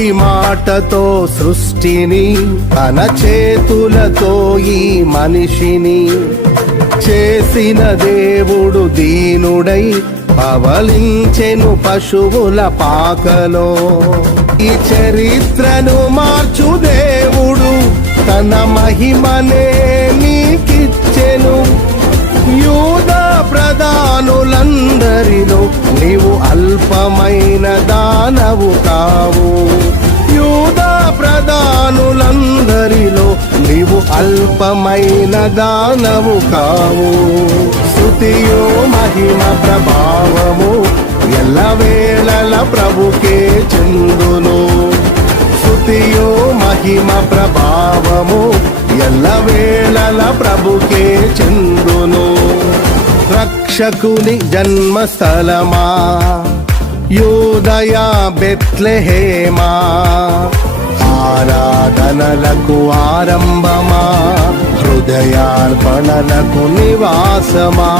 నోటి మాటతో సృష్టిని తన చేతులతో ఈ మనిషిని చేసిన దేవుడు దీనుడై పవలించెను పశువుల పాకలో. ఈ చరిత్రను మార్చు దేవుడు తన మహిమనే నీకిచ్చెను. యూదా ప్రధానులందరిలో నీవు అల్పమైన దానవు కావు. యూదా ప్రధానులందరిలో నీవు అల్పమైన దానవు కావు. స్తుతియో మహిమ ప్రభావము ఎల్లవేళల ప్రభుకే చెందును. స్తుతియో మహిమ ప్రభావము ఎల్లవేళల ప్రభుకే చెందును. రక్షకుని జన్మస్థలమా యూదయ బెత్లెహేమా, ఆరాధనలకు ఆరంభమా, హృదయార్పణలకు నివాసమా.